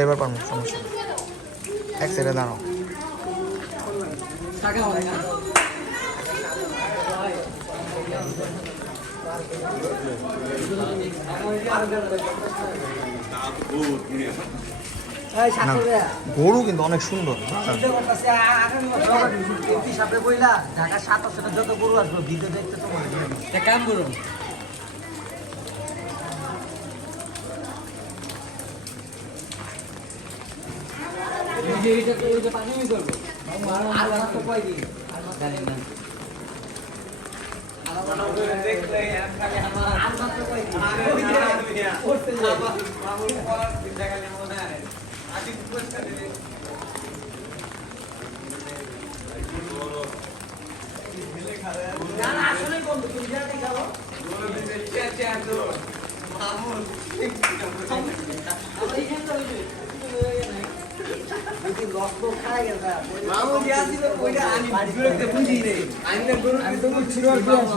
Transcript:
এবার পারবো, সমস্যা নেই। এক সাইডে দাঁড়াও। গরু কিন্তু অনেক সুন্দর। যত গরু আসবো ভিডিও দেখতে তোমার কাম করুন। মামু দিয়া দিলে কইরা আমি বিরক্ত বুঝি নেই আমি তো গরু আমি তো ছিল আর কি আছে